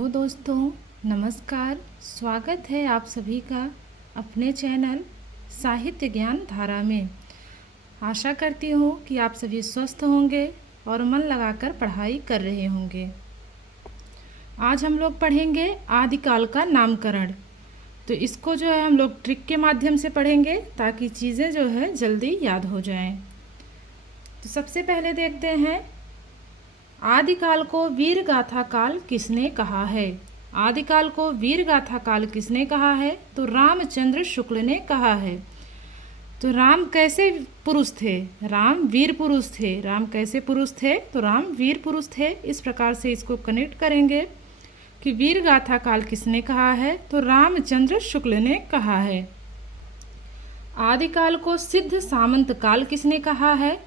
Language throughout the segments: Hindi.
तो दोस्तों नमस्कार। स्वागत है आप सभी का अपने चैनल साहित्य ज्ञान धारा में। आशा करती हूँ कि आप सभी स्वस्थ होंगे और मन लगाकर पढ़ाई कर रहे होंगे। आज हम लोग पढ़ेंगे आदिकाल का नामकरण। तो इसको जो है हम लोग ट्रिक के माध्यम से पढ़ेंगे ताकि चीज़ें जो है जल्दी याद हो जाएं। तो सबसे पहले देखते हैं आदिकाल को वीर गाथा काल किसने कहा है। आदिकाल को वीर गाथा काल किसने कहा है? तो रामचंद्र शुक्ल ने कहा है। तो राम कैसे पुरुष थे? राम वीर पुरुष थे। राम कैसे पुरुष थे? तो राम वीर पुरुष थे। इस प्रकार से इसको कनेक्ट करेंगे कि वीर गाथा काल किसने कहा है? तो रामचंद्र शुक्ल ने कहा है। आदिकाल को सिद्ध सामंत काल किसने कहा है?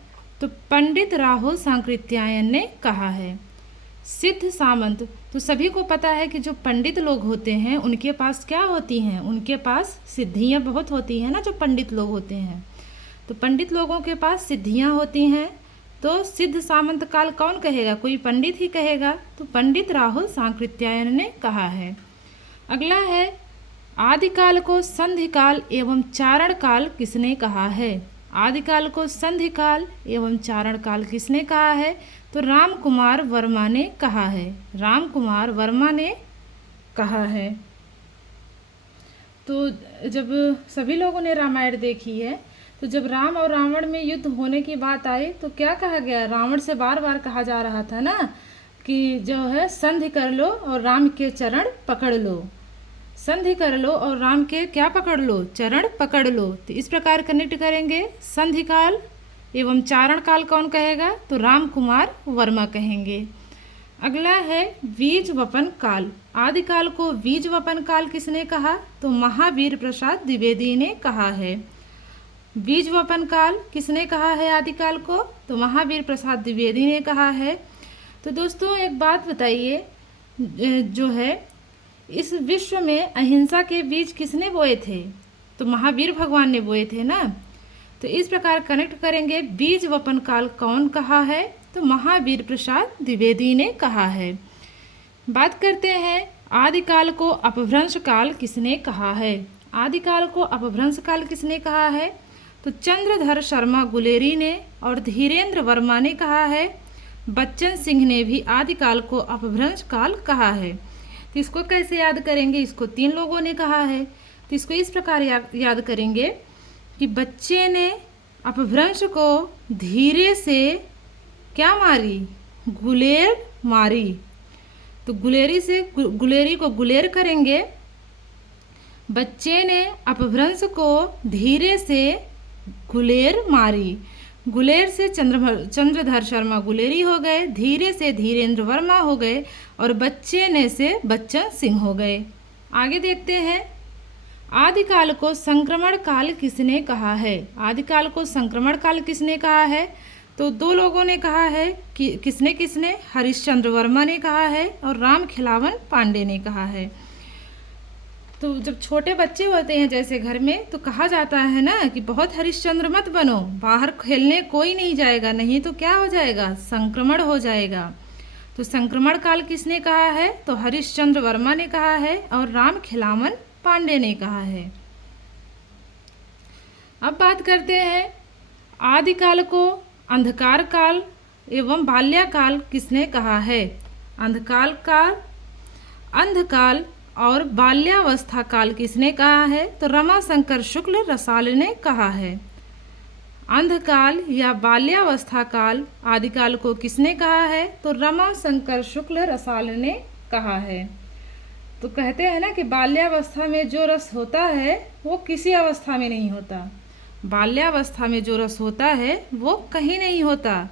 तो पंडित राहुल सांकृत्यायन ने कहा है। सिद्ध सामंत, तो सभी को पता है कि जो पंडित लोग होते हैं उनके पास क्या होती हैं? उनके पास सिद्धियां बहुत होती हैं ना, जो पंडित लोग होते हैं। तो पंडित लोगों के पास सिद्धियां होती हैं। तो सिद्ध सामंत काल कौन कहेगा? कोई पंडित ही कहेगा। तो पंडित राहुल सांकृत्यायन ने कहा है। अगला है आदिकाल को संधि काल एवं चारण काल किसने कहा है? आदिकाल को संधि काल एवं चारण काल किसने कहा है? तो राम कुमार वर्मा ने कहा है। राम कुमार वर्मा ने कहा है। तो जब सभी लोगों ने रामायण देखी है तो जब राम और रावण में युद्ध होने की बात आई तो क्या कहा गया? रावण से बार बार कहा जा रहा था ना कि जो है संधि कर लो और राम के चरण पकड़ लो। संधि कर लो और राम के क्या पकड़ लो? चरण पकड़ लो। तो इस प्रकार कनेक्ट करेंगे। संधि काल एवं चारण काल कौन कहेगा? तो राम कुमार वर्मा कहेंगे। अगला है बीज वपन काल। आदिकाल को बीज वपन काल किसने कहा? तो महावीर प्रसाद द्विवेदी ने कहा है। बीज वपन काल किसने कहा है आदिकाल को? तो महावीर प्रसाद द्विवेदी ने कहा है। तो दोस्तों एक बात बताइए, जो है इस विश्व में अहिंसा के बीज किसने बोए थे? तो महावीर भगवान ने बोए थे ना। तो इस प्रकार कनेक्ट करेंगे। बीज वपन काल कौन कहा है? तो महावीर प्रसाद द्विवेदी ने कहा है। बात करते हैं आदिकाल को अपभ्रंश काल किसने कहा है? आदिकाल को अपभ्रंश काल किसने कहा है? तो चंद्रधर शर्मा गुलेरी ने और धीरेन्द्र वर्मा ने कहा है। बच्चन सिंह ने भी आदिकाल को अपभ्रंश काल कहा है। तो इसको कैसे याद करेंगे? इसको 3 लोगों ने कहा है। तो इसको इस प्रकार याद करेंगे कि बच्चे ने अपभ्रंश को धीरे से क्या मारी? गुलेर मारी। तो गुलेरी से गुलेरी को गुलेर करेंगे। बच्चे ने अपभ्रंश को धीरे से गुलेर मारी। गुलेर से चंद्रधर शर्मा गुलेरी हो गए, धीरे से धीरेन्द्र वर्मा हो गए और बच्चे ने से बच्चन सिंह हो गए। आगे देखते हैं आदिकाल को संक्रमण काल किसने कहा है? आदिकाल को संक्रमण काल किसने कहा है? तो 2 लोगों ने कहा है कि किसने? हरिश्चंद्र वर्मा ने कहा है और राम खिलावन पांडे ने कहा है। तो जब छोटे बच्चे होते हैं जैसे घर में, तो कहा जाता है ना कि बहुत हरिश्चंद्र मत बनो, बाहर खेलने कोई नहीं जाएगा, नहीं तो क्या हो जाएगा? संक्रमण हो जाएगा। तो संक्रमण काल किसने कहा है? तो हरिश्चंद्र वर्मा ने कहा है और राम खिलावन पांडे ने कहा है। अब बात करते हैं आदिकाल को अंधकार काल एवं बाल्याकाल किसने कहा है? अंधकाल और बाल्यावस्था काल किसने कहा है? तो रमाशंकर शुक्ल रसाल ने कहा है। अंधकाल या बाल्यावस्था काल आदिकाल को किसने कहा है? तो रमाशंकर शुक्ल रसाल ने कहा है। तो कहते हैं ना कि बाल्यावस्था में जो रस होता है वो किसी अवस्था में नहीं होता। बाल्यावस्था में जो रस होता है वो कहीं नहीं होता।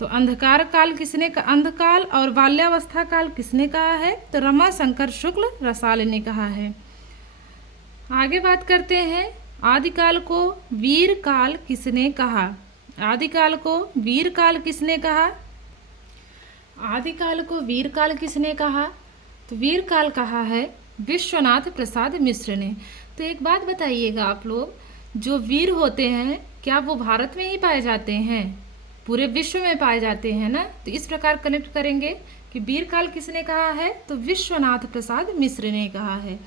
तो अंधकार काल अंधकाल और बाल्यावस्था काल किसने कहा है? तो रमाशंकर शुक्ल रसाल ने कहा है। आगे बात करते हैं आदिकाल को वीर काल किसने कहा? आदिकाल को वीर काल किसने कहा? आदिकाल को वीर काल किसने कहा? तो वीर काल कहा है विश्वनाथ प्रसाद मिश्र ने। तो एक बात बताइएगा आप लोग, जो वीर होते हैं क्या वो भारत में ही पाए जाते हैं? पूरे विश्व में पाए जाते हैं ना। तो इस प्रकार कनेक्ट करेंगे कि वीर काल किसने कहा है, तो विश्वनाथ प्रसाद मिश्र ने कहा है।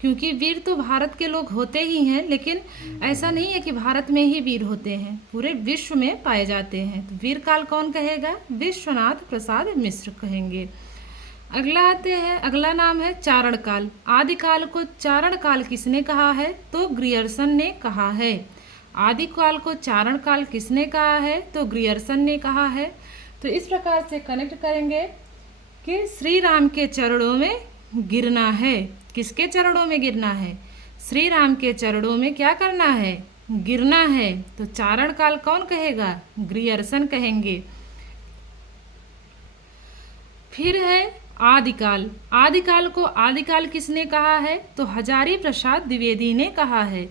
क्योंकि वीर तो भारत के लोग होते ही हैं, लेकिन ऐसा नहीं है कि भारत में ही वीर होते हैं, पूरे विश्व में पाए जाते हैं। तो वीर काल कौन कहेगा, विश्वनाथ प्रसाद मिश्र कहेंगे। अगला आते हैं, अगला नाम है चारण काल। आदिकाल को चारण काल किसने कहा है, तो ग्रियर्सन ने कहा है। आदिकाल को चारण काल किसने कहा है, तो ग्रियर्सन ने कहा है। तो इस प्रकार से कनेक्ट करेंगे कि श्री राम के चरणों में गिरना है। किसके चरणों में गिरना है, श्री राम के चरणों में क्या करना है, गिरना है। तो चारण काल कौन कहेगा, ग्रियर्सन कहेंगे। फिर है आदिकाल। आदिकाल को आदिकाल किसने कहा है, तो हजारी प्रसाद द्विवेदी ने कहा है।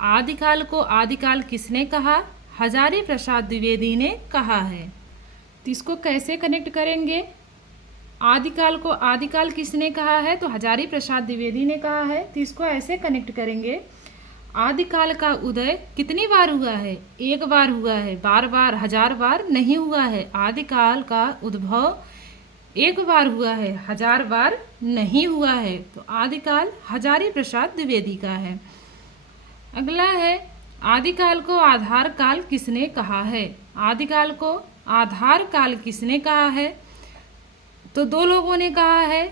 आदिकाल को आदिकाल किसने कहा, हजारी प्रसाद द्विवेदी ने कहा है। तो इसको कैसे कनेक्ट करेंगे, आदिकाल को आदिकाल किसने कहा है, तो हजारी प्रसाद द्विवेदी ने कहा है। तो इसको ऐसे कनेक्ट करेंगे, आदिकाल का उदय कितनी बार हुआ है, एक बार हुआ है, बार बार हजार बार नहीं हुआ है। आदिकाल का उद्भव एक बार हुआ है, हजार बार नहीं हुआ है। तो आदिकाल हजारी प्रसाद द्विवेदी का है। अगला है, आदिकाल को आधार काल किसने कहा है। आदिकाल को आधार काल किसने कहा है, तो दो लोगों ने कहा है।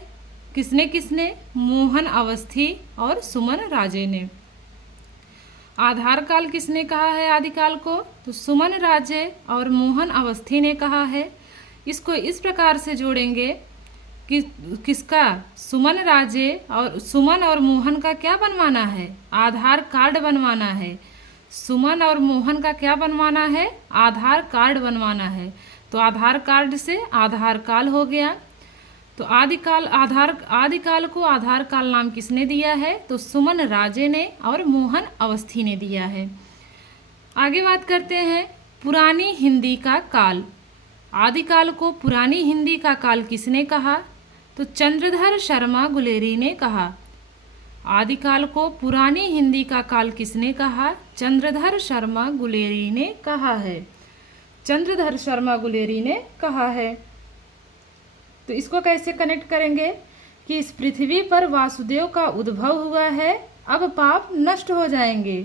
किसने किसने, मोहन अवस्थी और सुमन राजे ने। आधार काल किसने कहा है आदिकाल को, तो सुमन राजे और मोहन अवस्थी ने कहा है। इसको इस प्रकार से जोड़ेंगे कि किसका, सुमन राजे और सुमन और मोहन का क्या बनवाना है, आधार कार्ड बनवाना है। सुमन और मोहन का क्या बनवाना है, आधार कार्ड बनवाना है। तो आधार कार्ड से आधार काल हो गया। तो आदिकाल को आधार काल नाम किसने दिया है, तो सुमन राजे ने और मोहन अवस्थी ने दिया है। आगे बात करते हैं पुरानी हिंदी का काल। आदिकाल को पुरानी हिंदी का काल किसने कहा, तो चंद्रधर शर्मा गुलेरी ने कहा। आदिकाल को पुरानी हिंदी का काल किसने कहा, चंद्रधर शर्मा गुलेरी ने कहा है। चंद्रधर शर्मा गुलेरी ने कहा है। तो इसको कैसे कनेक्ट करेंगे कि इस पृथ्वी पर वासुदेव का उद्भव हुआ है, अब पाप नष्ट हो जाएंगे।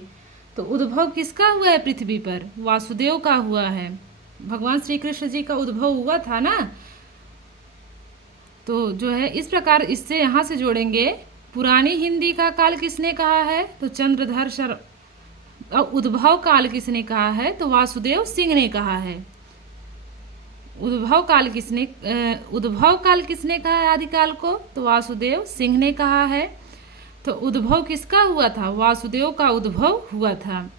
तो उद्भव किसका हुआ है पृथ्वी पर, वासुदेव का हुआ है। भगवान श्री कृष्ण जी का उद्भव हुआ था ना। तो जो है इस प्रकार इससे यहाँ से जोड़ेंगे, पुरानी हिंदी का काल किसने कहा है, तो चंद्रधर शर्मा। उद्भव काल किसने कहा है, तो वासुदेव सिंह ने कहा है। उद्भव काल किसने कहा है आदिकाल को, तो वासुदेव सिंह ने कहा है। तो उद्भव किसका हुआ था, वासुदेव का उद्भव हुआ था।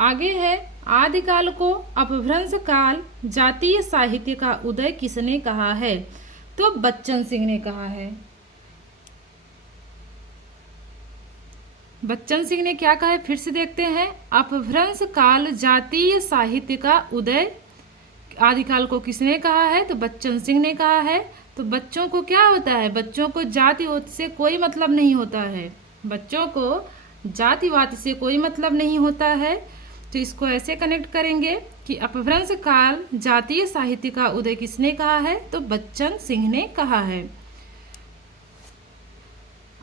आगे है, आदिकाल को अपभ्रंश काल जातीय साहित्य का उदय किसने कहा है, तो बच्चन सिंह ने कहा है। बच्चन सिंह ने क्या कहा है, फिर से देखते हैं। अपभ्रंश काल जातीय साहित्य का उदय आदिकाल को किसने कहा है, तो बच्चन सिंह ने कहा है। तो बच्चों को क्या होता है, बच्चों को जातिवाद से कोई मतलब नहीं होता है। बच्चों को जातिवाद से कोई मतलब नहीं होता है। तो इसको ऐसे कनेक्ट करेंगे कि अपभ्रंश काल जातीय साहित्य का उदय किसने कहा है, तो बच्चन सिंह ने कहा है।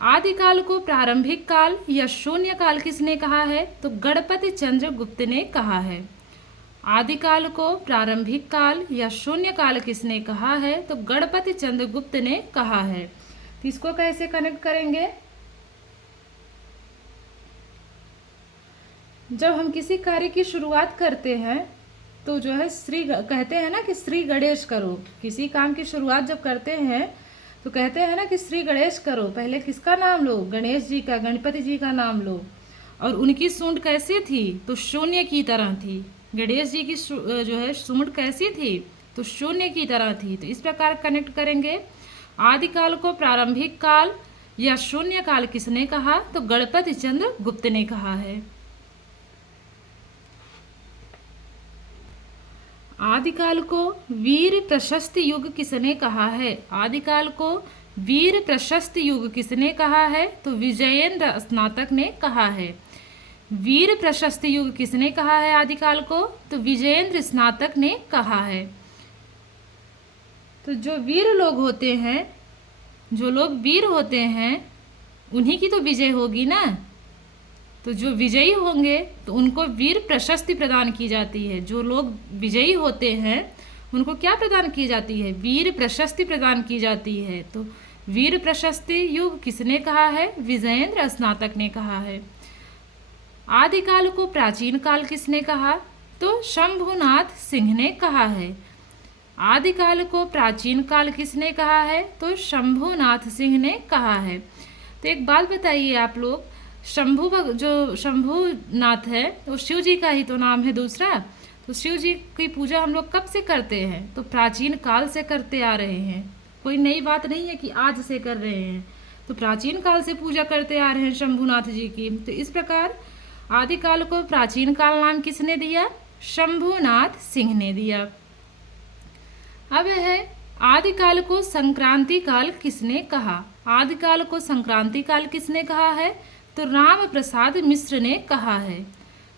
आदिकाल को प्रारंभिक काल या शून्य काल किसने कहा है, तो गणपति चंद्र गुप्त ने कहा है। आदिकाल को प्रारंभिक काल या शून्य काल किसने कहा है, तो गणपति चंद्र गुप्त ने कहा है। तो इसको कैसे कनेक्ट करेंगे, जब हम किसी कार्य की शुरुआत करते हैं तो जो है श्री कहते हैं ना कि श्री गणेश करो। किसी काम की शुरुआत जब करते हैं तो कहते हैं ना कि श्री गणेश करो। पहले किसका नाम लो, गणेश जी का, गणपति जी का नाम लो। और उनकी सूंड कैसी थी, तो शून्य की तरह थी। गणेश जी की जो है सूंड कैसी थी, तो शून्य की तरह थी। तो इस प्रकार कनेक्ट करेंगे। आदिकाल को प्रारंभिक काल या शून्य काल किसने कहा, तो गणपति चंद्र गुप्त ने कहा है। आदिकाल को वीर प्रशस्त युग किसने कहा है, आदिकाल को वीर प्रशस्त युग किसने कहा है, तो विजयेंद्र स्नातक ने कहा है। वीर प्रशस्त युग किसने कहा है आदिकाल को, तो विजयेंद्र स्नातक ने कहा है। तो जो वीर लोग होते हैं, जो लोग वीर होते हैं उन्हीं की तो विजय होगी ना। तो जो विजयी होंगे तो उनको वीर प्रशस्ति प्रदान की जाती है। जो लोग विजयी होते हैं उनको क्या प्रदान की जाती है? वीर प्रशस्ति प्रदान की जाती है। तो वीर प्रशस्ति युग किसने कहा है? विजयेंद्र स्नातक ने कहा है। आदिकाल को प्राचीन काल किसने कहा? तो शंभुनाथ सिंह ने कहा है। आदिकाल को प्राचीन काल किसने कहा है? तो शंभुनाथ सिंह ने कहा है। तो एक बात बताइए आप लोग, जो शंभुनाथ है वो शिव जी का ही तो नाम है दूसरा। तो शिव जी की पूजा हम लोग कब से करते हैं? तो प्राचीन काल से करते आ रहे हैं। कोई नई बात नहीं है कि आज से कर रहे हैं, तो प्राचीन काल से पूजा करते आ रहे हैं शंभुनाथ जी की। तो इस प्रकार आदिकाल को प्राचीन काल नाम किसने दिया? शंभुनाथ सिंह ने दिया। अब है आदिकाल को संक्रांति काल किसने कहा? आदिकाल को संक्रांति काल किसने कहा है? तो राम प्रसाद मिश्र ने कहा है।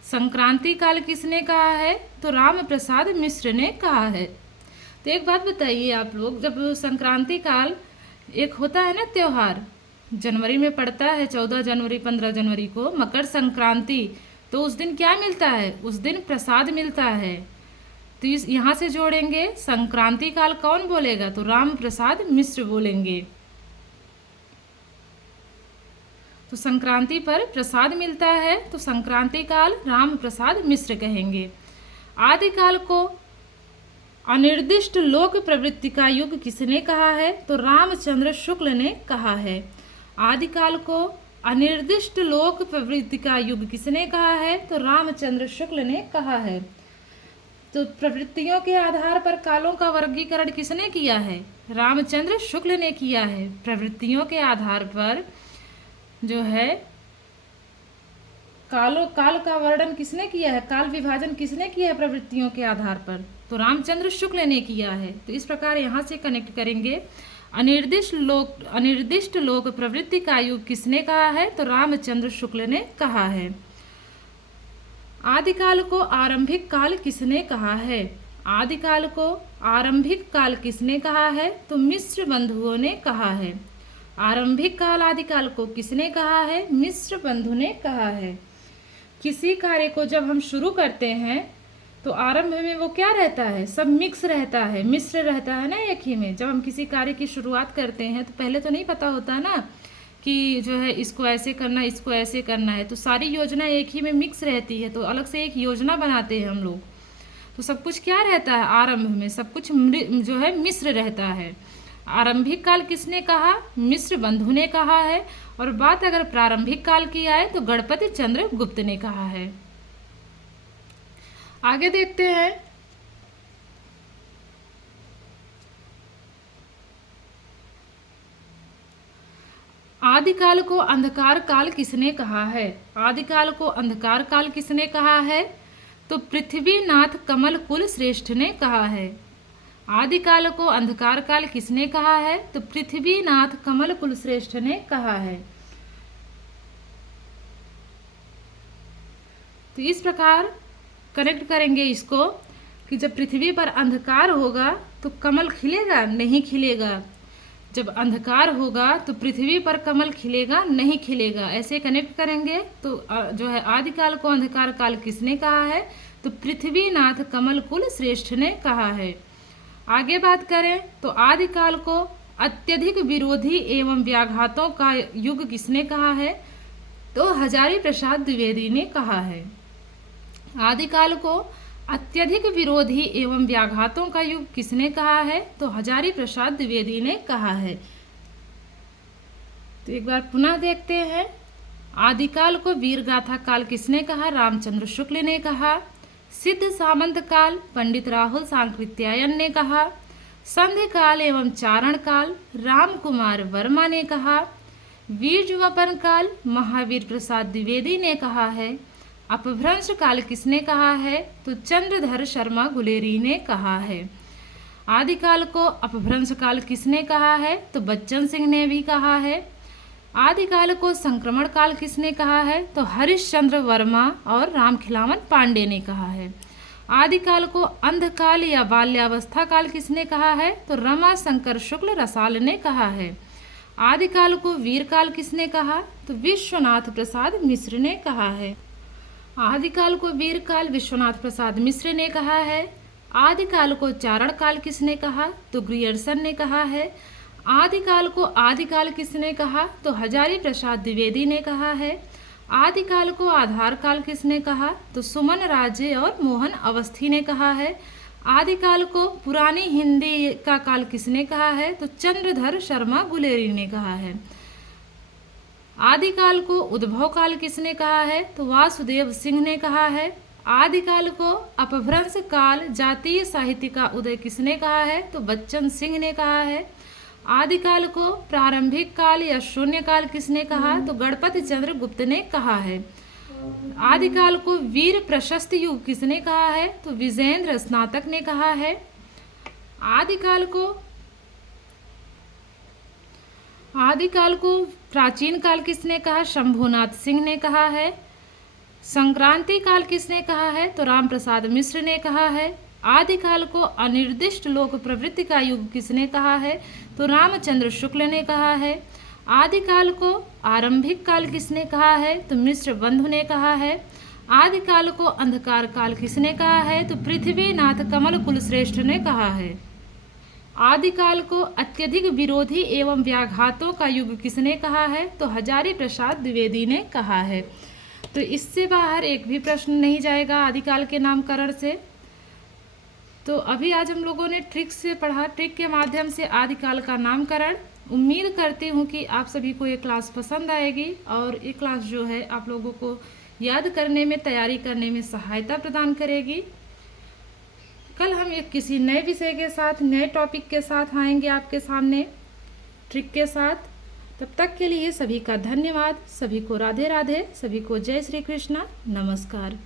संक्रांति काल किसने कहा है? तो राम प्रसाद मिश्र ने कहा है। तो एक बात बताइए आप लोग, जब संक्रांति काल एक होता है ना त्यौहार, जनवरी में पड़ता है 14 जनवरी 15 जनवरी को मकर संक्रांति, तो उस दिन क्या मिलता है? उस दिन प्रसाद मिलता है। तो इस यहाँ से जोड़ेंगे संक्रांति काल कौन बोलेगा? तो राम प्रसाद मिश्र बोलेंगे। तो संक्रांति पर प्रसाद मिलता है तो संक्रांति काल राम प्रसाद मिश्र कहेंगे। आदिकाल को अनिर्दिष्ट लोक प्रवृत्ति का युग किसने कहा है? तो रामचंद्र शुक्ल ने कहा है। आदिकाल को अनिर्दिष्ट लोक प्रवृत्ति का युग किसने कहा है? तो रामचंद्र शुक्ल ने कहा है। तो प्रवृत्तियों के आधार पर कालों का वर्गीकरण किसने किया है? रामचंद्र शुक्ल ने किया है। प्रवृत्तियों के आधार पर जो है काल का वर्णन किसने किया है? काल विभाजन किसने किया है प्रवृत्तियों के आधार पर? तो रामचंद्र शुक्ल ने किया है। तो इस प्रकार यहाँ से कनेक्ट करेंगे। अनिर्दिष्ट लोक प्रवृत्ति का युग किसने कहा है? तो रामचंद्र शुक्ल ने कहा है। आदिकाल को आरंभिक काल किसने कहा है? आदिकाल को आरंभिक काल किसने कहा है? तो मिश्र बंधुओं ने कहा है। आरंभिक काल आदिकाल को किसने कहा है? मिश्र बंधु ने कहा है। किसी कार्य को जब हम शुरू करते हैं तो आरंभ में वो क्या रहता है? सब मिक्स रहता है, मिश्र रहता है ना एक ही में। जब हम किसी कार्य की शुरुआत करते हैं तो पहले तो नहीं पता होता ना कि जो है इसको ऐसे करना, इसको ऐसे करना है। तो सारी योजना एक ही में मिक्स रहती है, तो अलग से एक योजना बनाते हैं हम लोग। तो सब कुछ क्या रहता है? आरंभ में सब कुछ जो है मिश्र रहता है। आरंभिक काल किसने कहा? मिश्र बंधु ने कहा है। और बात अगर प्रारंभिक काल की आए तो गणपति चंद्र गुप्त ने कहा है। आगे देखते हैं। आदिकाल को अंधकार काल किसने कहा है? आदिकाल को अंधकार काल किसने कहा है? तो पृथ्वीनाथ कमल कुल श्रेष्ठ ने कहा है। आदिकाल को अंधकार काल किसने कहा है? तो पृथ्वीनाथ कमल कुल श्रेष्ठ ने कहा है। तो इस प्रकार कनेक्ट करेंगे इसको कि जब पृथ्वी पर अंधकार होगा तो कमल खिलेगा? नहीं खिलेगा। जब अंधकार होगा तो पृथ्वी पर कमल खिलेगा? नहीं खिलेगा। ऐसे कनेक्ट करेंगे तो जो है आदिकाल को अंधकार काल किसने कहा है? तो पृथ्वीनाथ कमल कुल श्रेष्ठ ने कहा है। आगे बात करें तो आदिकाल को अत्यधिक विरोधी एवं व्याघातों का युग किसने कहा है? तो हजारी प्रसाद द्विवेदी ने कहा है। आदिकाल को अत्यधिक विरोधी एवं व्याघातों का युग किसने कहा है? तो हजारी प्रसाद द्विवेदी ने कहा है। तो एक बार पुनः देखते हैं। आदिकाल को वीरगाथा काल किसने कहा? रामचंद्र शुक्ल ने कहा। सिद्ध सामंत काल पंडित राहुल सांकृत्यायन ने कहा। संध्य काल एवं चारण काल राम कुमार वर्मा ने कहा। वीर जुवापन काल महावीर प्रसाद द्विवेदी ने कहा है। अपभ्रंश काल किसने कहा है? तो चंद्रधर शर्मा गुलेरी ने कहा है। आदिकाल को अपभ्रंश काल किसने कहा है? तो बच्चन सिंह ने भी कहा है। आदिकाल को संक्रमण काल किसने कहा है? तो हरिश्चंद्र वर्मा और रामखिलावन पांडे ने कहा है। आदिकाल को अंधकाल या बाल्यावस्था काल किसने कहा है? तो रमा शंकर शुक्ल रसाल ने कहा है। आदिकाल को वीरकाल किसने कहा? तो विश्वनाथ प्रसाद मिश्र ने कहा है। आदिकाल को वीरकाल विश्वनाथ प्रसाद मिश्र ने कहा है। आदिकाल को चारण काल किसने कहा? तो ग्रियर्सन ने कहा है। आदिकाल को आदिकाल किसने कहा? तो हजारी प्रसाद द्विवेदी ने कहा है। आदिकाल को आधार काल किसने कहा? तो सुमन राजे और मोहन अवस्थी ने कहा है। आदिकाल को पुरानी हिंदी का काल किसने कहा है? तो चंद्रधर शर्मा गुलेरी ने कहा है। आदिकाल को उद्भव काल किसने कहा है? तो वासुदेव सिंह ने कहा है। आदिकाल को अपभ्रंश काल जातीय साहित्य का उदय किसने कहा है? तो बच्चन सिंह ने कहा है। आदिकाल को प्रारंभिक काल या शून्य काल किसने कहा? तो गणपति चंद्र गुप्त ने कहा है। आदिकाल को वीर प्रशस्त युग किसने कहा है? तो विजेंद्र स्नातक ने कहा है। आदिकाल को प्राचीन काल किसने कहा? शंभुनाथ सिंह ने कहा है। संक्रांति काल किसने कहा है? तो राम प्रसाद मिश्र ने कहा है। आदिकाल को अनिर्दिष्ट लोक प्रवृत्ति का युग किसने कहा है? तो रामचंद्र शुक्ल ने कहा है। आदिकाल को आरंभिक काल किसने कहा है? तो मिश्र बंधु ने कहा है। आदिकाल को अंधकार काल किसने कहा है? तो पृथ्वीनाथ कमल कुलश्रेष्ठ ने कहा है। आदिकाल को अत्यधिक विरोधी एवं व्याघातों का युग किसने कहा है? तो हजारी प्रसाद द्विवेदी ने कहा है। तो इससे बाहर एक भी प्रश्न नहीं जाएगा आदिकाल के नामकरण से। तो अभी आज हम लोगों ने ट्रिक से पढ़ा, ट्रिक के माध्यम से आदिकाल का नामकरण। उम्मीद करती हूँ कि आप सभी को ये क्लास पसंद आएगी और ये क्लास जो है आप लोगों को याद करने में, तैयारी करने में सहायता प्रदान करेगी। कल हम एक किसी नए विषय के साथ, नए टॉपिक के साथ आएंगे आपके सामने ट्रिक के साथ। तब तक के लिए सभी का धन्यवाद। सभी को राधे राधे, सभी को जय श्री कृष्णा, नमस्कार।